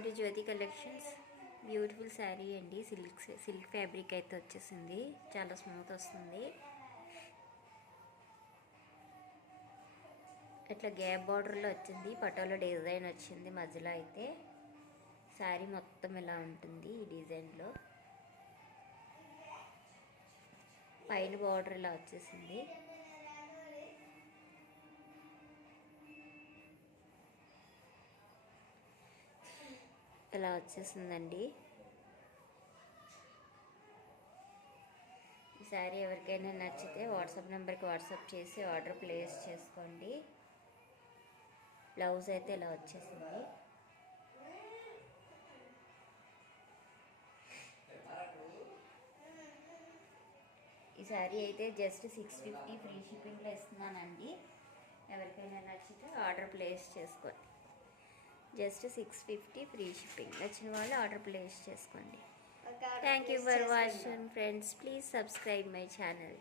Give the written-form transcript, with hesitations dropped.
Welcome to Jyothi collections. Beautiful sari అండి. Silk fabric అయితే వచ్చేసింది. చాలా స్మూత్ వస్తుంది. ఇట్లా గ్యాప్ బార్డర్లో వచ్చింది. పటోలో డిజైన్ వచ్చింది. మధ్యలో అయితే శారీ మొత్తం ఇలా ఉంటుంది. ఈ డిజైన్లో పైన బార్డర్ ఇలా వచ్చేసింది. ఇలా వచ్చేసిందండి. ఈ శారీ ఎవరికైనా నచ్చితే వాట్సాప్ నెంబర్కి వాట్సాప్ చేసి ఆర్డర్ ప్లేస్ చేసుకోండి. బ్లౌజ్ అయితే ఇలా వచ్చేసింది. ఈ శారీ అయితే జస్ట్ 650 ఫ్రీ షిప్పింగ్లో ఇస్తున్నానండి. ఎవరికైనా నచ్చితే ఆర్డర్ ప్లేస్ చేసుకోండి. Just 650 free shipping. నచ్చిన వాళ్ళు ఆర్డర్ ప్లేస్ చేసుకోండి. Thank you for watching friends. Please subscribe my channel.